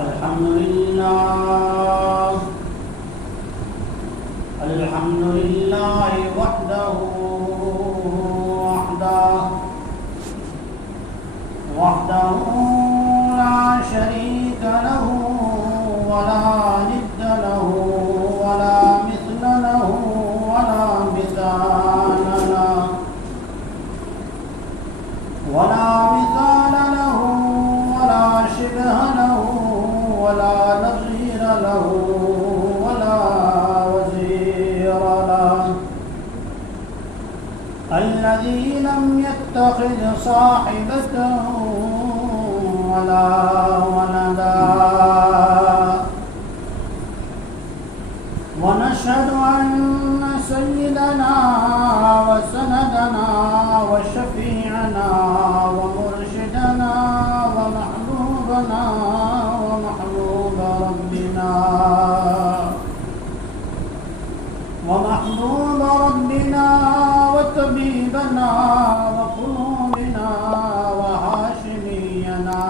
الحمد لله وحده لا شريك له ولا ند له ولا مثل له ولا مثال له ولا شبه له ولا نظير له ولا وزير له الذي لم يتخذ صاحبة ولا ولدا ونشهد أن سيدنا وسندنا وشفيعنا ومرشدنا ومحبوبنا ومحبوب ربنا وطبيبنا وقلوبنا وهاشمينا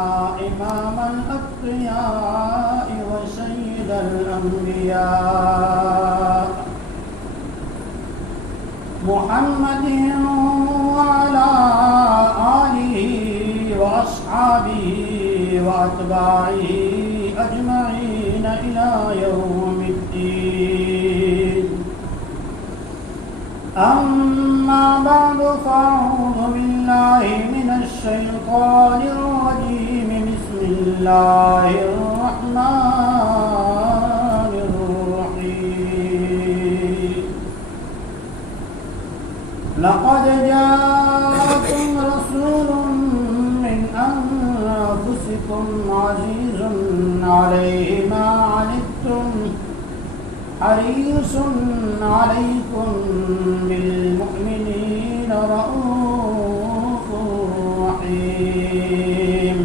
إمام الأتقياء وسيد الأنبياء محمد وعلى آله وأصحابه وأتباعه أجمعين إلى يوم الدين. أما بعد فأعوذ بالله من الشيطان الرجيم. بسم الله الرحمن الرحيم. لقد جاءكم رسول من أنفسكم عزيز عليه ما عنتم حريص عليكم بالمؤمنين رؤوف رحيم.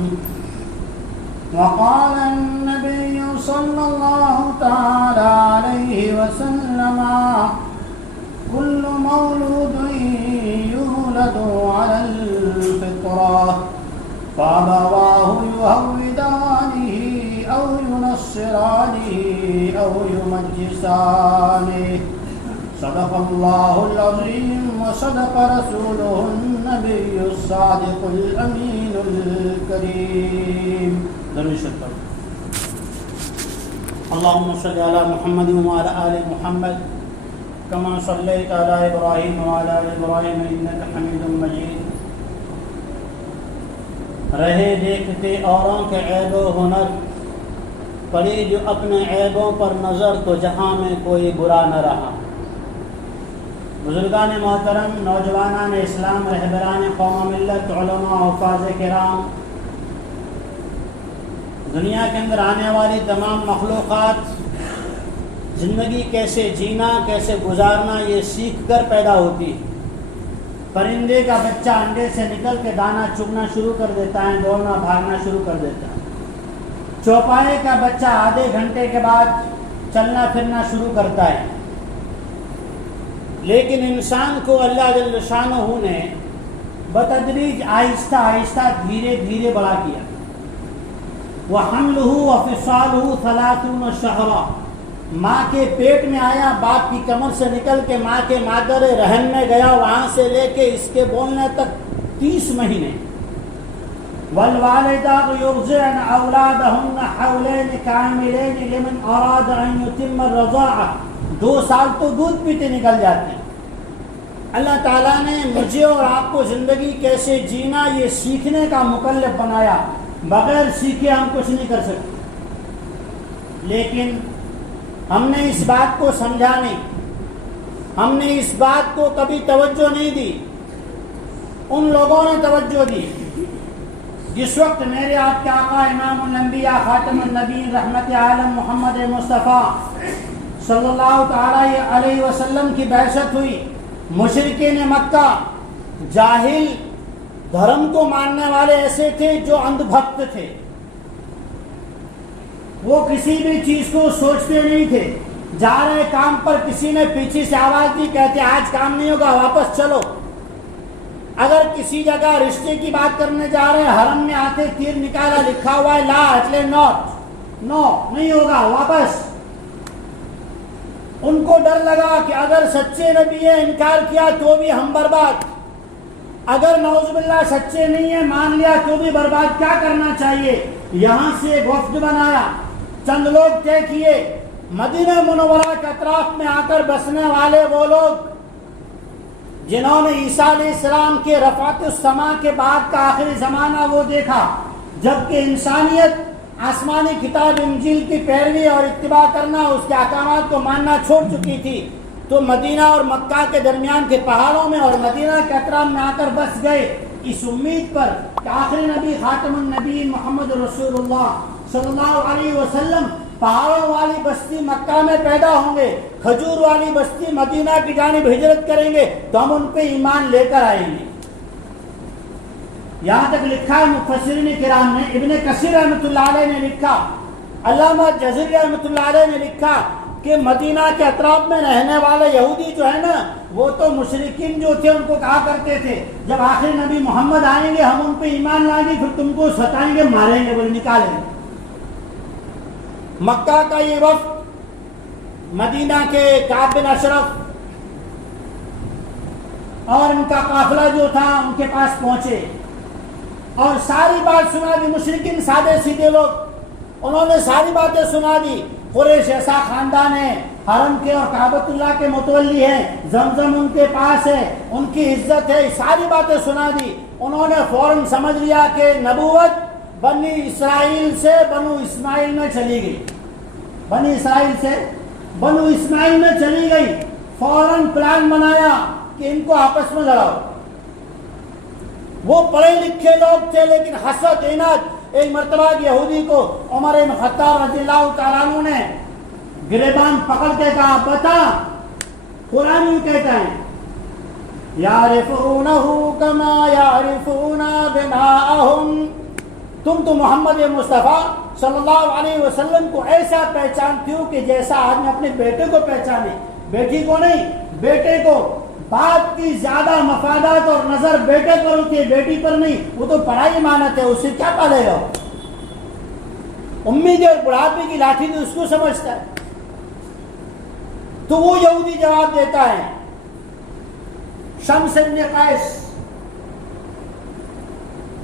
وقال النبي صلى الله تعالى عليه وسلم كل مولود يولد على الفطرة فأبواه يهودانه أو ينصرانه أو يمجسانه. صدق الله العظيم وصدق رسوله النبي الصادق الأمين الكريم. درود شریف اللهم صل على محمد وعلى آل محمد كما صليت على إبراهيم وعلى آل إبراهيم إنك حميد مجيد. رہے دیکھتے اوروں کے عیب و ہنر پڑی جو اپنے عیبوں پر نظر تو جہاں میں کوئی برا نہ رہا. بزرگان محترم، نوجوانان اسلام، رہبران قوم ملت، علماء، حفاظ کرام، دنیا کے اندر آنے والی تمام مخلوقات زندگی کیسے جینا، کیسے گزارنا یہ سیکھ کر پیدا ہوتی ہے. پرندے کا بچہ انڈے سے نکل کے دانہ چگنا شروع کر دیتا ہے، دوڑنا بھاگنا شروع کر دیتا ہے. چوپائے کا بچہ آدھے گھنٹے کے بعد چلنا پھرنا شروع کرتا ہے. لیکن انسان کو اللہ جل شانہ نے بتدریج آہستہ آہستہ دھیرے دھیرے بڑا کیا. وَحَمْلُهُ وَفِصَالُهُ 30 شهرا. ماں کے پیٹ میں آیا، باپ کی کمر سے نکل کے ماں کے مادر رحم میں گیا، وہاں سے لے کے اس کے بولنے تک 30 مہینے. وَالْوَالِدَاتُ يُرْضِعْنَ أَوْلَادَهُنَّ حَوْلَيْنِ كَامِلَيْنِ لِمَنْ أَرَادَ أَنْ يُتِمَّ الرَّضَاعَةَ. 2 سال تو دودھ پیتے نکل جاتے ہیں. اللہ تعالیٰ نے مجھے اور آپ کو زندگی کیسے جینا یہ سیکھنے کا مکلف بنایا. بغیر سیکھے ہم کچھ نہیں کر سکتے. لیکن ہم نے اس بات کو سمجھا نہیں، ہم نے اس بات کو کبھی توجہ نہیں دی. ان لوگوں نے توجہ دی جس وقت میرے آپ کے آقا امام الانبیاء خاتم النبی رحمت عالم محمد مصطفیٰ صلی اللہ تعالی علیہ وسلم کی بعثت ہوئی. مشرکین مکہ جاہل دھرم کو ماننے والے ایسے تھے جو اندھ بھکت تھے. وہ کسی بھی چیز کو سوچتے نہیں تھے. جا رہے کام پر کسی نے پیچھے سے آواز دی، کہتے آج کام نہیں ہوگا، واپس چلو. اگر کسی جگہ رشتے کی بات کرنے جا رہے حرم میں آتے، تیر نکالا، لکھا ہوا ہے لا اٹلے ناٹ، نو نہیں ہوگا، واپس۔ ان کو ڈر لگا کہ اگر سچے نبی نے انکار کیا تو بھی ہم برباد، اگر نعوذ باللہ سچے نہیں ہیں مان لیا تو بھی برباد، کیا کرنا چاہیے؟ یہاں سے ایک وفد بنایا، چند لوگ طے کیے، مدینہ منورہ کے اطراف میں آ کر بسنے والے وہ لوگ جنہوں نے عیسیٰ علیہ السلام کے رفعت السماء کے بعد کا آخری زمانہ وہ دیکھا، جبکہ انسانیت آسمانی کتاب انجیل کی پیروی اور اتباع کرنا، اس کے احکامات کو ماننا چھوڑ چکی تھی، تو مدینہ اور مکہ کے درمیان کے پہاڑوں میں اور مدینہ کے اطراف میں آ کر بس گئے، اس امید پر کہ آخری نبی خاتم النبی محمد رسول اللہ صلی اللہ علیہ وسلم پہاڑوں والی بستی مکہ میں پیدا ہوں گے، کھجور والی بستی مدینہ کی جانب ہجرت کریں گے تو ہم ان پہ ایمان لے کر آئیں گے۔ یہاں تک لکھا ہے مفسرین کرام نے، ابن کثیر رحمۃ اللہ علیہ نے لکھا، علامہ جزری رحمۃ اللہ علیہ نے لکھا کہ مدینہ کے اطراف میں رہنے والے یہودی جو ہے نا، وہ تو مشرکین جو تھے ان کو کہا کرتے تھے جب آخری نبی محمد آئیں گے ہم ان پہ ایمان لائیں گے، پھر تم کو ستائیں گے، ماریں گے، بولے نکالیں گے۔ مکہ کا یہ وفد مدینہ کے کعب بن اشرف اور ان کا قافلہ جو تھا ان کے پاس پہنچے اور ساری بات سنا دی۔ مشرکین سادے سیدھے لوگ، انہوں نے ساری باتیں سنا دی۔ قریش ایسا خاندان ہے، حرم کے اور کعبۃ اللہ کے متولی ہیں، زمزم ان کے پاس ہے، ان کی عزت ہے، ساری باتیں سنا دی۔ انہوں نے فوراً سمجھ لیا کہ نبوت بنی اسرائیل سے بنو اسماعیل میں چلی گئی، بنی اسرائیل سے بنو اسماعیل میں چلی گئی۔ فوراً پلان بنایا کہ ان کو آپس میں لڑاؤ۔ وہ پڑھے لکھے لوگ تھے لیکن حسد، عناد۔ ایک مرتبہ یہودی کو عمر بن خطاب رضی اللہ تعالیٰ عنہ نے گریبان پکڑ کے کہا، بتا، قرآن یوں کہتا ہے، یعرفونہ کما یعرفون ابناءہم، تم تو محمد مصطفیٰ صلی اللہ علیہ وسلم کو ایسا پہچانتی ہو کہ جیسا آدمی اپنے بیٹے کو پہچانے، بیٹی کو نہیں، بیٹے کو۔ باپ کی زیادہ مفادات اور نظر بیٹے پر ہوتی ہے، بیٹی پر نہیں، وہ تو پڑھائی مانت ہے، اسے کیا پالے گا؟ امید اور بڑھاپے کی لاٹھی تو اس کو سمجھتا ہے۔ تو وہ یہودی جواب دیتا ہے، شمس بن قیس،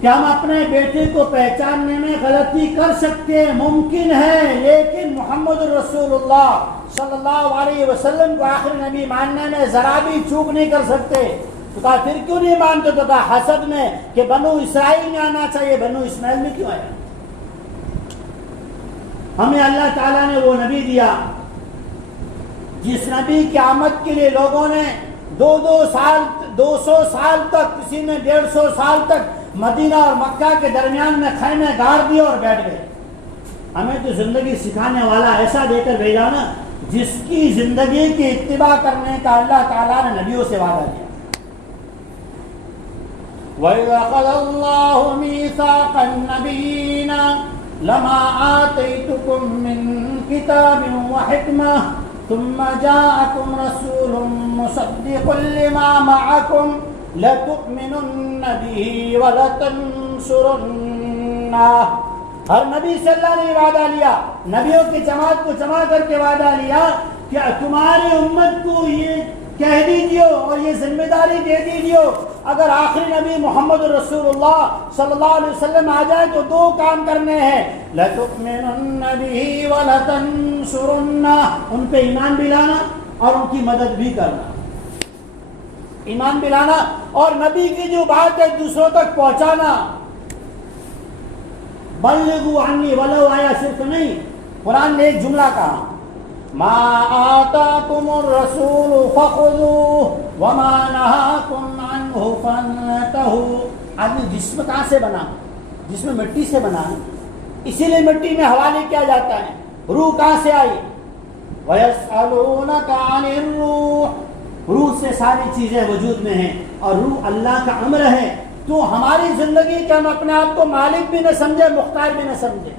کہ ہم اپنے بیٹے کو پہچاننے میں غلطی کر سکتے ہیں، ممکن ہے، لیکن محمد رسول اللہ صلی اللہ علیہ وسلم کو آخری نبی ماننے میں ذرا بھی چوک نہیں کر سکتے۔ تو کہا پھر کیوں نہیں مانتے؟ تو کہا حسد میں کہ بنو اسرائیل میں آنا چاہیے، بنو اسماعیل میں کیوں آیا؟ ہمیں اللہ تعالیٰ نے وہ نبی دیا جس نبی کی آمد کے لیے لوگوں نے 200 سال تک، کسی نے 150 سال تک مدینہ اور مکہ کے درمیان میں خیمے گاڑ دیے اور بیٹھ گئے۔ ہمیں تو زندگی سکھانے والا ایسا دے کر بھیجا نا جس کی زندگی کی اتباع کرنے کا اللہ تعالیٰ نے نبیوں سے وعدہ کیا۔ وَإِذْ أَخَذَ اللَّهُ مِيثَاقَ النَّبِيِّينَ لَمَا آتَيْتُكُم مِّن كِتَابٍ وَحِكْمَةٍ ثُمَّ جَاءَكُمْ رَسُولٌ مُّصَدِّقٌ لِّمَا مَعَكُمْ لَتُؤْمِنُنَّ بِهِ وَلَتَنصُرُنَّهُ۔ ہر نبی سے اللہ نے وعدہ لیا، نبیوں کی جماعت کو جمع کر کے وعدہ لیا کہ تمہاری امت کو یہ کہہ دیجیے اور یہ ذمہ داری دے دیجیے، اگر آخری نبی محمد رسول اللہ صلی اللہ علیہ وسلم آ جائے تو 2 کام کرنے ہیں، لَتُؤْمِنُنَّ بِهِ وَلَتَنصُرُنَّهُ، ان پہ ایمان بھی لانا اور ان کی مدد بھی کرنا، ایمان بھی لانا اور نبی کی جو بات ہے دوسروں تک پہنچانا۔ بلغوا عنی ولو آیا صرف نہیں، قرآن نے ایک جملہ کہا، ما آتاکم الرسول فخذوہ وما نہاکم عنہ فانتہوا۔ آدمی جسم کہاں سے بنا؟ جسم مٹی سے بنا، اسی لیے مٹی میں حوالے کیا جاتا ہے۔ روح کہاں سے آئی؟ وَيَسْأَلُونَكَ عَنِ الرُّوحِ، روح سے ساری چیزیں وجود میں ہیں اور روح اللہ کا امر ہے۔ تو ہماری زندگی کے ہم اپنے آپ کو مالک بھی نہ سمجھے، مختار بھی نہ سمجھے۔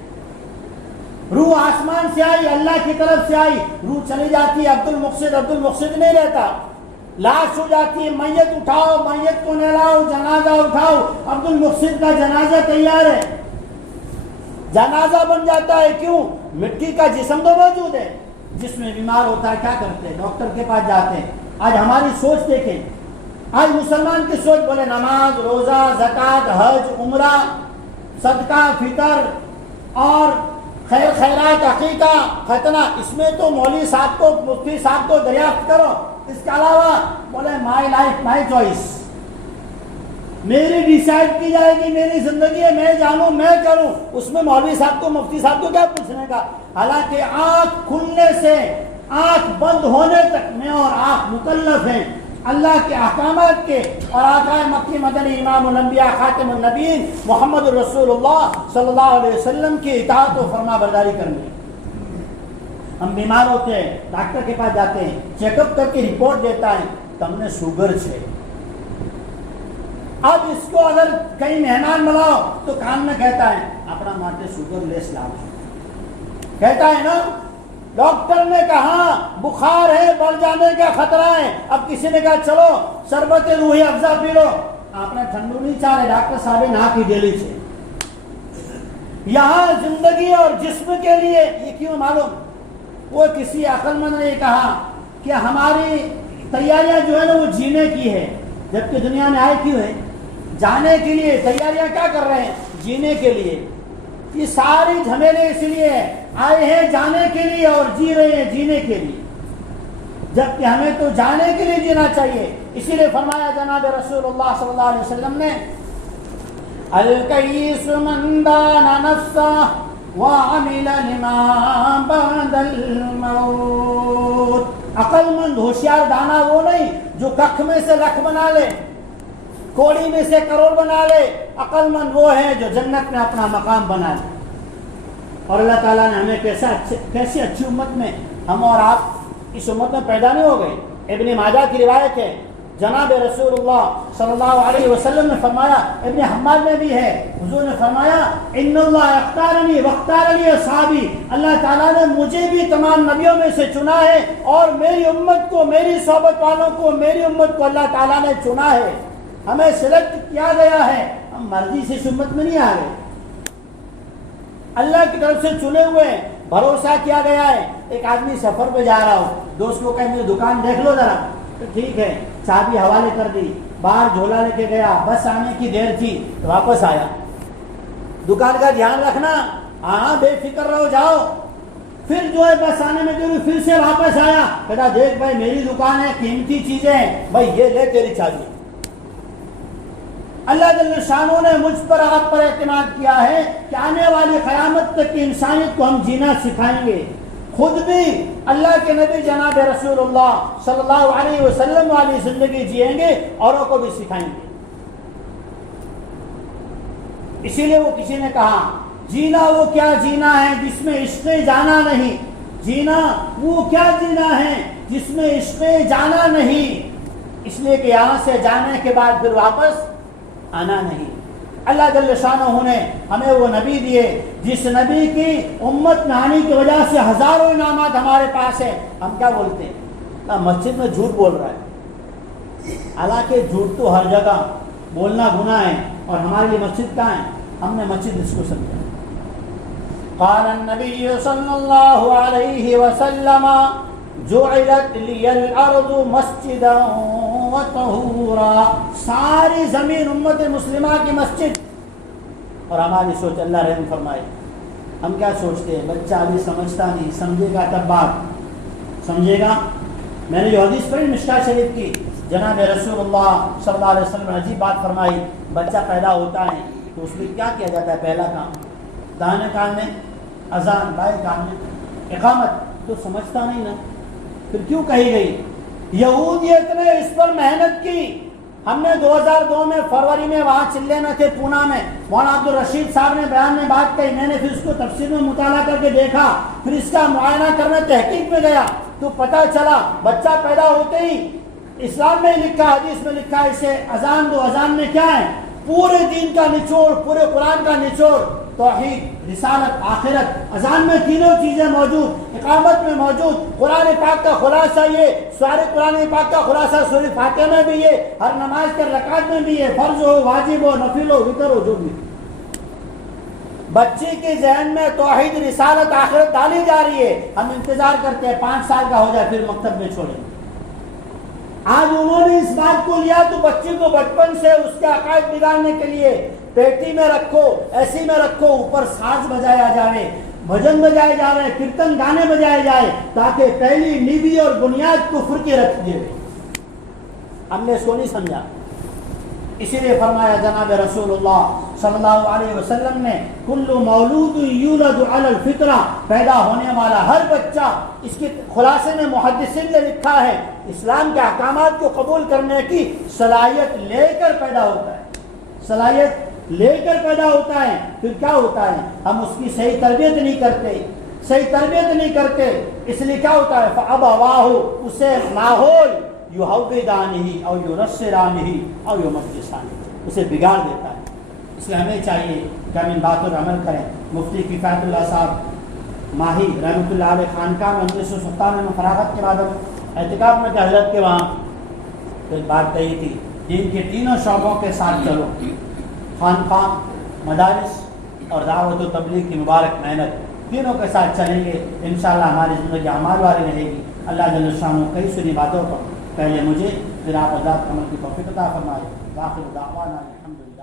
روح آسمان سے آئی، اللہ کی طرف سے آئی، روح چلی جاتی ہے، عبد المقصد نہیں رہتا، لاش ہو جاتی ہے، میت اٹھاؤ، میت کو نہلاؤ، جنازہ اٹھاؤ، عبد المقصد کا جنازہ تیار ہے۔ جنازہ بن جاتا ہے. کیوں؟ مٹی کا جسم تو موجود ہے. جس میں بیمار ہوتا ہے کیا کرتے ہیں؟ ڈاکٹر کے پاس جاتے ہیں. آج ہماری سوچ دیکھیں, آج مسلمان کی سوچ بولے نماز, روزہ, زکوٰۃ, حج, عمرہ, صدقہ, فطر اور خیر خیرات, عقیقہ, ختنہ, اس میں تو مولوی صاحب کو, مفتی صاحب کو دریافت کرو. اس کے علاوہ بولے مائی لائف مائی چوائس, میری ڈیسائیڈ کی جائے گی, میری زندگی ہے, میں جانوں, میں کروں. اس میں مولوی صاحب کو, مفتی صاحب کو کیا پوچھنے کا؟ حالانکہ آنکھ کھلنے سے آنکھ بند ہونے تک میں اور آپ مکلف ہیں اللہ کے احکامات کے اور آقا مکی مدنی امام الانبیاء خاتم النبیین محمد رسول اللہ صلی اللہ علیہ وسلم کی اطاعت و فرما برداری کرنی. ہم بیمار ہوتے ہیں, ڈاکٹر کے پاس جاتے ہیں, چیک اپ کر کے رپورٹ دیتا ہے تم نے شوگر ہے. اب اس کو اگر کہیں مہمان بناؤ تو کان میں کہتا ہے اپنا ماتے شوگر لیس لاؤ, کہتا ہے نا. ڈاکٹر نے کہا بخار ہے, بڑھ جانے کا خطرہ ہے. اب کسی نے کہا چلو شربت روحی افزا پی لو, آپ نے ٹھنڈو نہیں چاہ رہے, ڈاکٹر صاحب نہ کی ڈیلی سے. یہاں زندگی اور جسم کے لیے یہ کیوں معلوم؟ وہ کسی عقل مند نے کہا کہ ہماری تیاریاں جو ہے نا وہ جینے کی ہے, جبکہ دنیا میں آئے کیوں ہے؟ جانے کے لیے. تیاریاں کیا کر رہے ہیں؟ جینے کے لیے. یہ ساری جھمیلے اس لیے آئے ہیں جانے کے لیے اور جی رہے ہیں جینے کے لیے, جبکہ ہمیں تو جانے کے لیے جینا چاہیے. اسی لیے فرمایا جناب رسول اللہ صلی اللہ علیہ وسلم نے الکیس من دان نفسہ وعمل لما بعد الموت. عقل مند ہوشیار دانا وہ نہیں جو ککھ میں سے لکھ بنا لے, کوڑی میں سے کروڑ بنا لے. عقل مند وہ ہے جو جنت میں اپنا مقام بنا لے. اور اللہ تعالیٰ نے ہمیں کیسی اچھی امت میں, ہم اور آپ اس امت میں پیدا نہیں ہو گئے. ابن ماجہ کی روایت ہے, جناب رسول اللہ صلی اللہ علیہ وسلم نے فرمایا, ابن حماد میں بھی ہے, حضور نے فرمایا ان اللہ اختارنی واختارنی اصحابی, اللہ تعالیٰ نے مجھے بھی تمام نبیوں میں سے چنا ہے اور میری امت کو, میری صحبت والوں کو, میری امت کو اللہ تعالیٰ نے چنا ہے. ہمیں سلیکٹ کیا گیا ہے, ہم مرضی سے اس امت میں نہیں آ گئے, اللہ کی طرف سے چنے ہوئے, بھروسہ کیا گیا ہے. ایک آدمی سفر پہ جا رہا ہو, دوست کو کہیں میری دکان دیکھ لو ذرا, تو ٹھیک ہے, چابی حوالے کر دی, باہر جھولا لے کے گیا, بس آنے کی دیر تھی, واپس آیا. دکان کا دھیان رکھنا, ہاں بے فکر رہو, جاؤ. پھر جو ہے بس آنے میں جو پھر سے واپس آیا, کہتا دیکھ بھائی میری دکان ہے, قیمتی چیزیں ہیں, بھائی یہ لے تیری چابی. اللہ جل شانہ نے مجھ پر, آپ پر اعتماد کیا ہے کہ آنے والی قیامت تک کی انسانیت کو ہم جینا سکھائیں گے. خود بھی اللہ کے نبی جناب رسول اللہ صلی اللہ علیہ وسلم والی زندگی جئیں گے, اوروں کو بھی سکھائیں گے. اسی لیے وہ کسی نے کہا جینا وہ کیا جینا ہے جس میں عشق جانا نہیں, جینا وہ کیا جینا ہے جس میں عشق جانا نہیں. اس لیے کہ یہاں سے جانے کے بعد پھر واپس آنا نہیں. اللہ جل شانہ نے ہمیں وہ نبی دیے جس نبی کی امت میں آنے کی وجہ سے ہزاروں انعامات ہمارے پاس ہیں. ہم کیا بولتے ہیں؟ مسجد میں جھوٹ بول رہا ہے, حالانکہ جھوٹ تو ہر جگہ بولنا گناہ ہے, اور ہمارے لیے مسجد کہاں ہے؟ ہم نے مسجد اس کو سمجھا. قال النبی صلی اللہ علیہ وسلم جعلت لی الارض مسجدا وطہورا. ساری زمین امت مسلمہ کی مسجد. اور ہماری سوچ اللہ رحم فرمائے, ہم کیا سوچتے ہیں؟ بچہ ابھی سمجھتا نہیں, سمجھے گا تب بات سمجھے گا. میں نے جو حدیث پڑھی مشکاۃ شریف کی, جناب رسول اللہ صلی اللہ علیہ وسلم نے عجیب بات فرمائی. بچہ پیدا ہوتا ہے تو اس میں کیا کیا جاتا ہے؟ پہلا کام دانے کان میں اذان, بائیں کان میں اقامت. تو سمجھتا نہیں نا, پھر کیوں کہی گئی؟ یہودیت نے اس پر محنت کی. ہم نے 2002 میں فروری میں وہاں چلے میں تھے, پونا میں, مولانا عبدالرشید صاحب نے بیان میں بات کہی. میں نے پھر اس کو تفسیر میں مطالعہ کر کے دیکھا, پھر اس کا معائنہ کرنے تحقیق میں گیا تو پتہ چلا بچہ پیدا ہوتے ہی اسلام میں لکھا, حدیث میں لکھا ہے اسے اذان دو. اذان میں کیا ہے؟ پورے دین کا نچوڑ, پورے قرآن کا نچوڑ, توحید, رسالت, آخرت. اذان میں تینوں چیزیں موجود, اقامت میں موجود. قرآن پاک کا خلاصہ یہ, سارے قرآن پاک کا خلاصہ سورہ فاتحہ میں بھی یہ, ہر نماز کے رکعت میں بھی یہ, فرض ہو, واجب ہو, نفل ہو, وتر ہو, جو بھی. بچے کے ذہن میں توحید رسالت آخرت ڈالی جا رہی ہے، ہم انتظار کرتے ہیں 5 سال کا ہو جائے پھر مکتب میں چھوڑیں۔ آج انہوں نے اس بات کو لیا تو بچے کو بچپن سے اس کے عقائد بگاڑنے کے لیے پیٹی میں رکھو، ایسی میں رکھو، اوپر ساز بجایا جائے، بھجن بجائے جا رہے، کیرتن گانے بجائے جائے، تاکہ پہلی نیوی اور بنیاد کفر کی رکھ دے۔ ہم نے اس کو نہیں سمجھا، اسی لیے فرمایا جناب رسول اللہ صلی اللہ علیہ وسلم نے کل مولود یولد علی الفطرہ، پیدا ہونے والا ہر بچہ، اس کے خلاصے میں محدثین نے لکھا ہے اسلام کے احکامات کو قبول کرنے کی صلاحیت لے کر پیدا ہوتا ہے، صلاحیت لے کر پیدا ہوتا ہے۔ پھر کیا ہوتا ہے؟ ہم اس کی صحیح تربیت نہیں کرتے، اس لیے کیا ہوتا ہے؟ فَأَبَوَاهُ، اسے ماحول یحودانہ او ینصرانہ او یمجسانہ، اسے بگاڑ دیتا ہے۔ اس لیے ہمیں چاہیے کہ ہم ان باتوں پر عمل کریں۔ مفتی کفایت اللہ صاحب ماہی رحمۃ اللہ علیہ خانقاہ میں 1997 میں فراغت کے بعد ہم اعتکاف میں کہ حضرت کے وہاں تو بات کہی تھی، دین کے تینوں شعبوں کے ساتھ چلو، خانقاہ، مدارس اور دعوت و تبلیغ کی مبارک محنت، تینوں کے ساتھ چلیں گے انشاءاللہ ہماری زندگی اعمال والی رہے گی۔ اللہ جل شانہ کئی سنی باتوں پر پہلے مجھے پھر آپ آزاد عمل کی توفیق عطا فرمائے۔ آخر دعوانا الحمدللہ۔